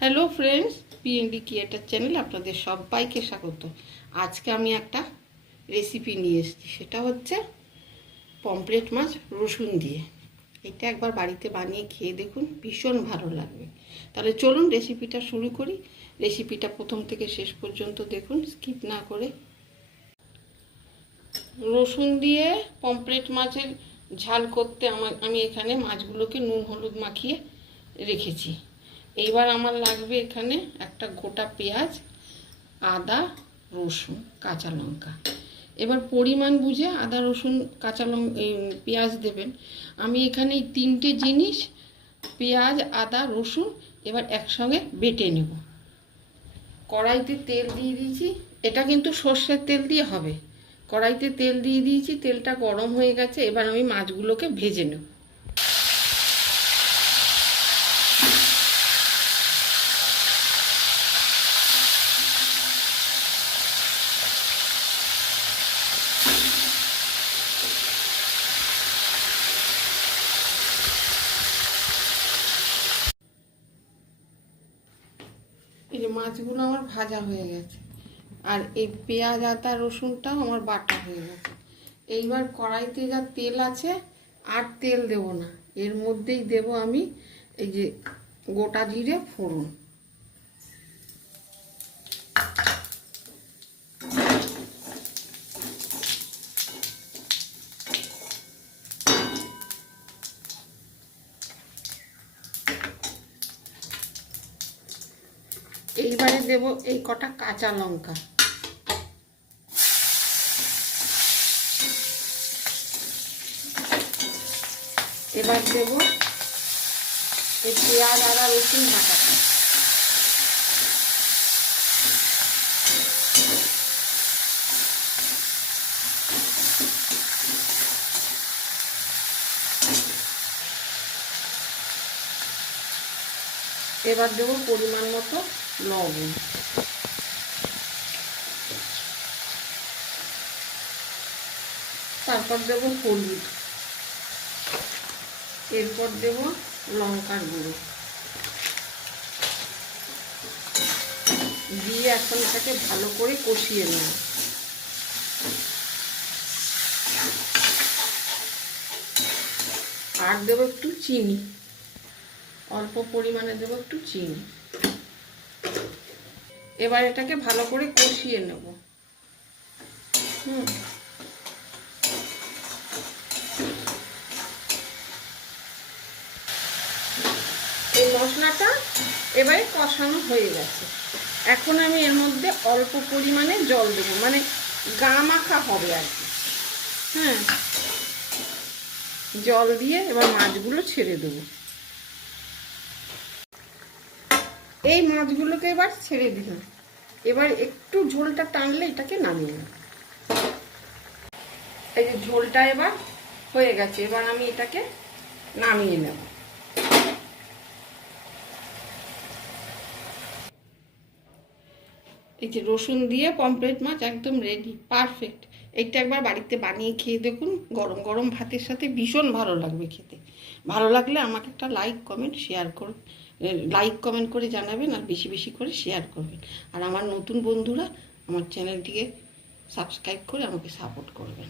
Hello friends, PND creator চ্যানেলে আপনাদের সবাইকে স্বাগত। আজকে আমি একটা রেসিপি নিয়ে এসেছি, সেটা হচ্ছে পমফ্রেট মাছ রসুন দিয়ে। এটা একবার বাড়িতে বানিয়ে খেয়ে দেখুন, ভীষণ ভালো লাগবে। তাহলে চলুন রেসিপিটা শুরু করি। রেসিপিটা প্রথম থেকে শেষ পর্যন্ত দেখুন, স্কিপ না করে। রসুন দিয়ে পমফ্রেট মাছের ঝাল করতে আমি এখানে মাছগুলোকে নুন হলুদ মাখিয়ে রেখেছি। এইবার আমার লাগবে এখানে একটা গোটা পেঁয়াজ, আদা, রসুন, কাঁচা লঙ্কা। এবার পরিমাণ বুঝে আদা রসুন কাঁচা লঙ্কা পেঁয়াজ দেবেন। আমি এখানে এই তিনটে জিনিস পেঁয়াজ আদা রসুন এবার একসঙ্গে বেটে নেব। কড়াইতে তেল দিয়ে দিয়েছি, এটা কিন্তু সর্ষের তেল দিয়ে হবে। কড়াইতে তেল দিয়ে দিয়েছি, তেলটা গরম হয়ে গেছে। এবার আমি মাছগুলোকে ভেজে নেব। এই যে মাছগুলো আমার ভাজা হয়ে গেছে, আর এই পেঁয়াজ আদা রসুনটাও আমার বাটা হয়ে গেছে। এইবার কড়াইতে যা তেল আছে আর তেল দেব না, এর মধ্যেই দেব আমি এই যে গোটা জিরে ফোড়ন। এইবারে দেব এই কটা কাঁচা লঙ্কা। এবার দেব এই পেঁয়াজ আদা রসুন বাটাটা। এবার দেব পরিমাণ মতো লবণ। তারপর দেব হলুদ, এরপর দেব লঙ্কার গুঁড়ো দিয়ে এখন এটাকে ভালো করে কষিয়ে নেব। আর দেব একটু চিনি, অল্প পরিমাণে দেব একটু চিনি। এবার এটাকে ভালো করে কষিয়ে নেব। এই মশলাটা এবারে কষানো হয়ে গেছে। এখন আমি এর মধ্যে অল্প পরিমাণে জল দেবো, মানে গা মাখা হবে আর কি। জল দিয়ে এবার মাছগুলো ছেড়ে দেবো। এই মাছগুলোকে এবার ছেড়ে দিলাম। এবার একটু ঝোলটা টানলে এটাকে নামিয়ে নেব। এই যে ঝোলটা এবার হয়ে গেছে, এবার আমি এটাকে নামিয়ে নেব। এই যে রসুন দিয়ে পমফ্রেট মাছ একদম রেডি, পারফেক্ট। এইটা একবার বাড়িতে বানিয়ে খেয়ে দেখুন, গরম গরম ভাতের সাথে ভীষণ ভালো লাগবে খেতে। ভালো লাগলে আমাকে একটা লাইক কমেন্ট করে জানাবেন, আর বেশি বেশি করে শেয়ার করবেন। আর আমার নতুন বন্ধুরা আমার চ্যানেলটিকে সাবস্ক্রাইব করে আমাকে সাপোর্ট করবেন।